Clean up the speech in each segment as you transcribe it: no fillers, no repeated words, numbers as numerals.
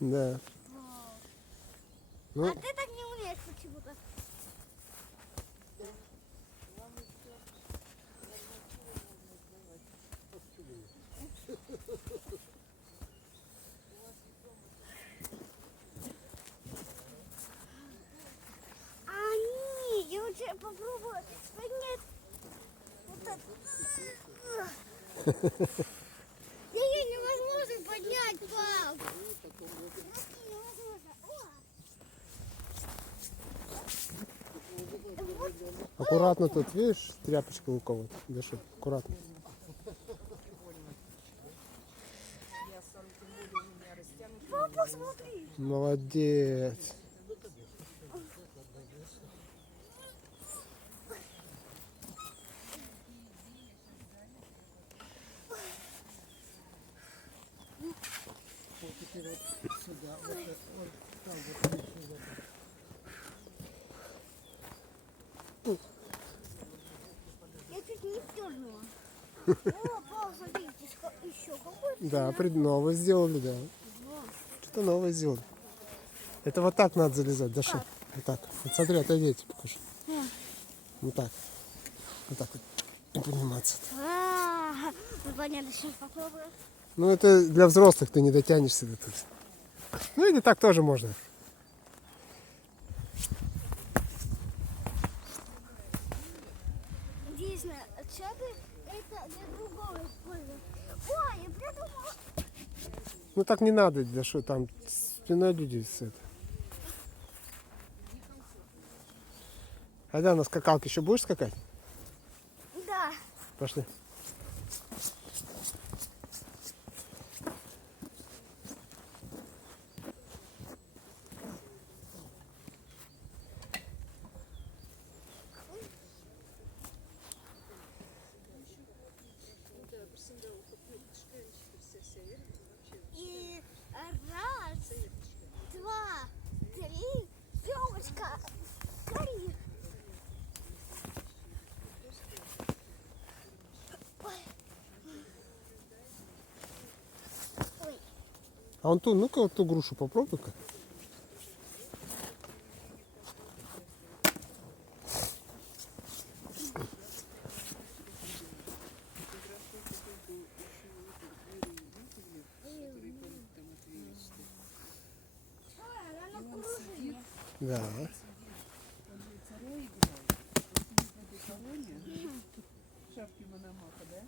Да. Ну, А ты так не умеешь почему-то. Я лучше попробую поднять вот это. Ее невозможно поднять, пап. Невозможно. аккуратно тут, видишь, тряпочка у кого-то. Даша, аккуратно. Папа, смотри. Молодец. Я чуть не втернула. О, папа, смотри, еще какой-то. Да, новое сделали, да. Что-то новое сделали. Это вот так надо залезать, Даша. Вот так. Вот смотри, отойди, я тебе покажу. Вот так. Вот так вот. И подниматься. Ну понятно, сейчас попробую. Ну, это для взрослых, ты не дотянешься до тут. Ну, или так тоже можно. Интересно, чаты это для другого использовать. О, я придумала. Ну, так не надо, Даша, там спиной люди с это. А да, на скакалке еще будешь скакать? Да. Пошли. И раз, два, три, елочка, гори. Ой, А вон ту, ну-ка, вот ту грушу попробуй-ка. она на пружине. Да. Шапки Мономаха, да?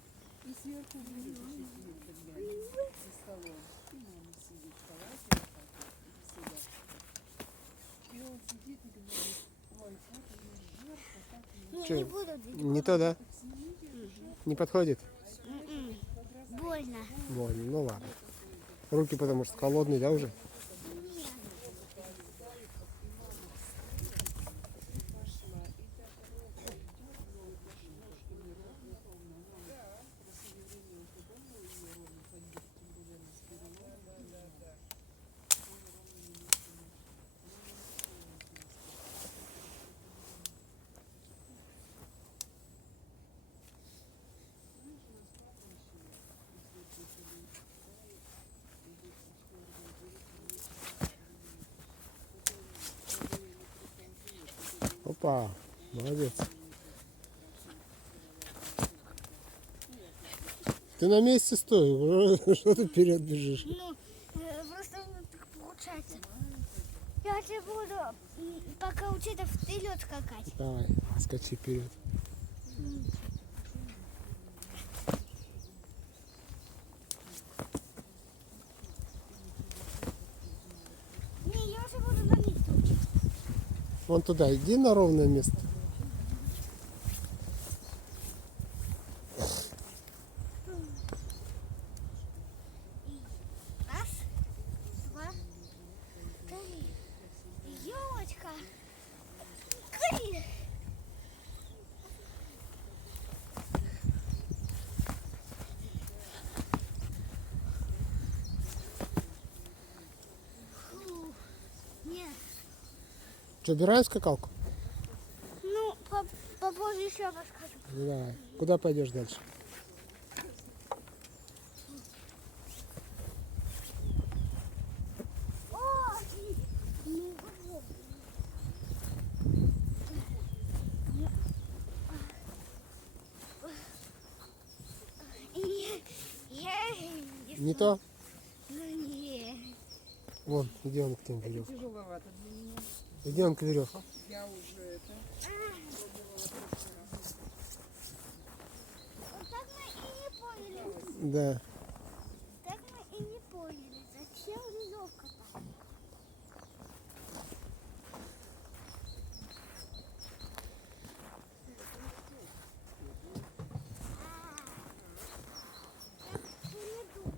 И сверху вниз со столом. И мама сидит в палате, вот так вот, и сюда. И он сидит и говорит, ой, как мне жарко, как мне Не, Чё, не буду двигаться. Не то, да? Не подходит? Больно. Больно, ну ладно. Руки потому что холодные, да, уже? Опа, молодец. Ты на месте стой, что ты вперед бежишь? Ну, просто так получается. Я тебе буду пока учиться вперед скакать. Давай, скачи вперед. Не, я уже буду на месте учиться. Вон туда, иди на ровное место. Раз, два, три. Елочка. Три. Фу. Нет. Что, убираем скакалку? Ну, попозже еще расскажу. Давай. Куда пойдешь дальше? Не то? Ну не. Вон, иди он к тем Это веревкам. тяжеловато для меня. Иди он к веревкам. Я уже это пробовала в прошлый раз. Вот так мы и не поняли. Да. Так мы и не поняли, зачем веревка-то? Так придумала.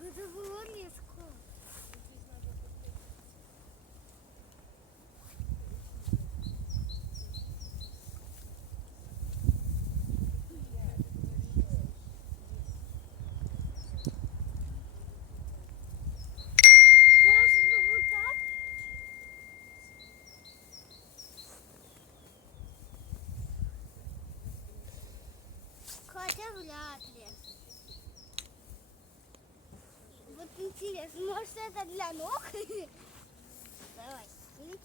Это было резко. Может, вот так? Хотя вряд ли. Вот интересно, может это для ног? Давай, или